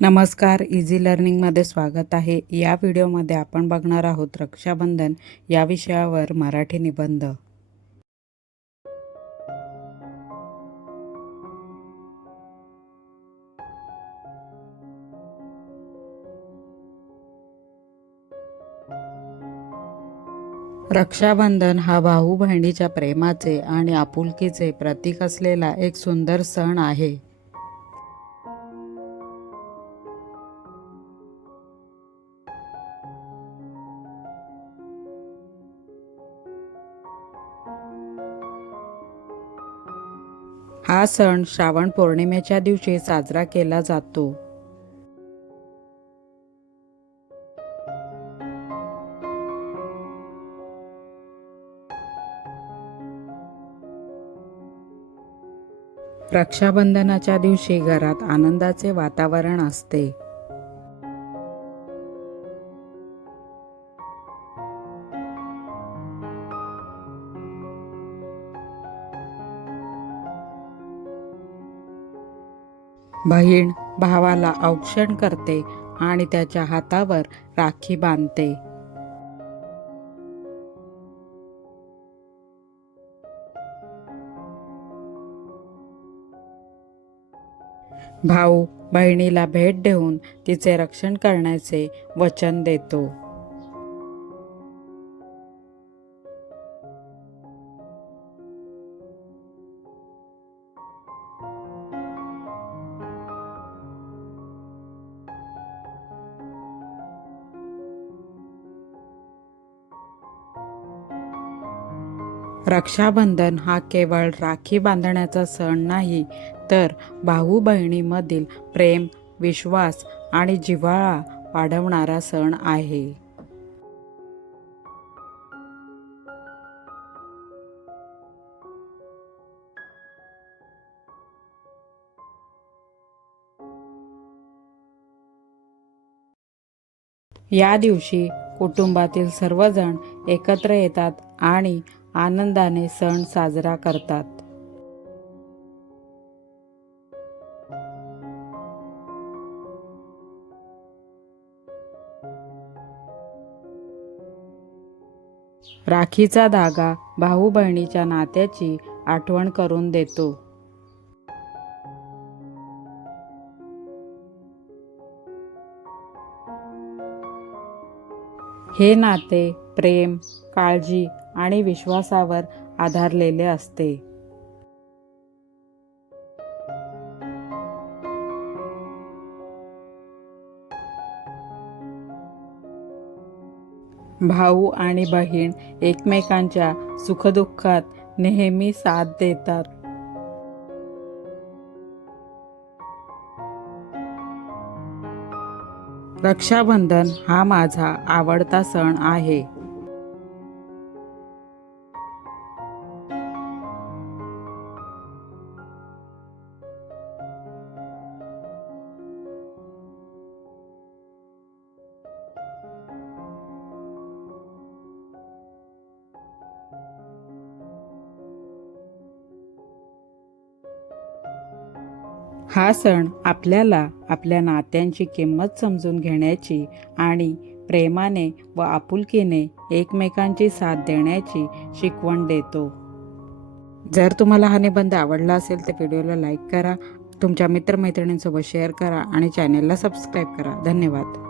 नमस्कार, इझी लर्निंगमध्ये स्वागत आहे. या व्हिडिओमध्ये आपण बघणार आहोत रक्षाबंधन या विषयावर मराठी निबंध. रक्षाबंधन हा भाऊ बहिणीच्या प्रेमाचे आणि आपुलकीचे प्रतीक असलेला एक सुंदर सण आहे. हा सण श्रावण पौर्णिमेच्या दिवशी साजरा केला जातो. रक्षाबंधनाच्या दिवशी घरात आनंदाचे वातावरण असते. बहीण भावाला औक्षण करते आणि त्याच्या हातावर राखी बांधते. भाऊ बहिणीला भेट देऊन तिचे रक्षण करण्याचे वचन देतो. रक्षाबंधन हा केवळ राखी बांधण्याचा सण नाही, तर भाऊ बहिणीमधील प्रेम, विश्वास आणि जिव्हाळा वाढवणारा सण आहे. या दिवशी कुटुंबातील सर्वजण एकत्र येतात आणि आनंदाने सण साजरा करतात. राखीचा धागा भाऊ बहिणीच्या नात्याची आठवण करून देतो. हे नाते प्रेम, काळजी आणि विश्वासावर आधारलेले असते. भाऊ आणि बहीण एकमेकांच्या सुखदुःखात नेहमी साथ देतात. रक्षाबंधन हा माझा आवडता सण आहे. हा सण आपल्याला आपल्या नात्यांची किंमत समजून घेण्याची आणि प्रेमाने व आपुलकीने एकमेकांची साथ देण्याची शिकवण देतो. जर तुम्हाला हा निबंध आवडला असेल तर व्हिडिओला लाईक करा, तुमच्या मित्रमैत्रिणींसोबत शेअर करा आणि चॅनेलला सबस्क्राईब करा. धन्यवाद.